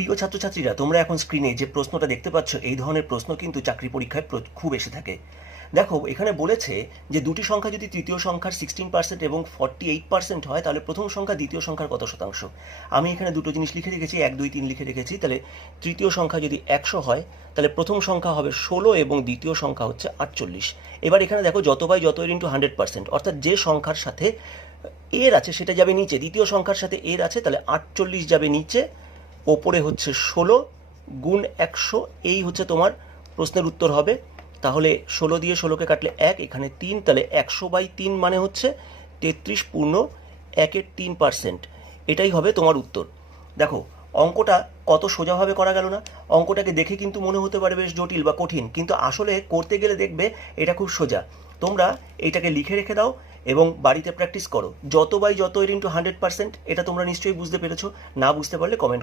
প্রিয় ছাত্রছাত্রীরা, তোমরা এখন স্ক্রিনে যে প্রশ্নটা দেখতে পাচ্ছ, এই ধরনের প্রশ্ন কিন্তু চাকরি পরীক্ষায় খুব এসে থাকে। দেখো, এখানে বলেছে যে দুটি সংখ্যা যদি তৃতীয় সংখ্যার 16% এবং 48% হয়, তাহলে প্রথম সংখ্যা দ্বিতীয় সংখ্যার কত শতাংশ। আমি এখানে দুটো জিনিস লিখে রেখেছি, 1, 2, 3 লিখে রেখেছি। তাহলে তৃতীয় সংখ্যা যদি 100 হয়, তাহলে প্রথম সংখ্যা হবে 16 এবং দ্বিতীয় সংখ্যা হচ্ছে 48। এবার এখানে দেখো, যত বাই যত এর ইন্টু 100%, অর্থাৎ যে সংখ্যার সাথে এর আছে সেটা যাবে নিচে, দ্বিতীয় সংখ্যার সাথে এর আছে, তাহলে 48 যাবে নিচে, ওপরে হচ্ছে 16 গুণ 100। এই হচ্ছে তোমার প্রশ্নের উত্তর হবে। তাহলে 16 দিয়ে 16কে কাটলে 1, এখানে 3, তাহলে 100/3 মানে হচ্ছে 33.1%। এটাই হবে তোমার উত্তর। দেখো, অঙ্কটা কত সোজাভাবে করা গেল না? অঙ্কটাকে দেখে কিন্তু মনে হতে পারে বেশ জটিল বা কঠিন, কিন্তু আসলে করতে গেলে দেখবে এটা খুব সোজা। তোমরা এইটাকে লিখে রেখে দাও এবং বাড়িতে প্র্যাকটিস করো। যত বাই যত এর ইন্টু 100%, এটা তোমরা নিশ্চয়ই বুঝতে পেরেছো। না বুঝতে পারলে কমেন্ট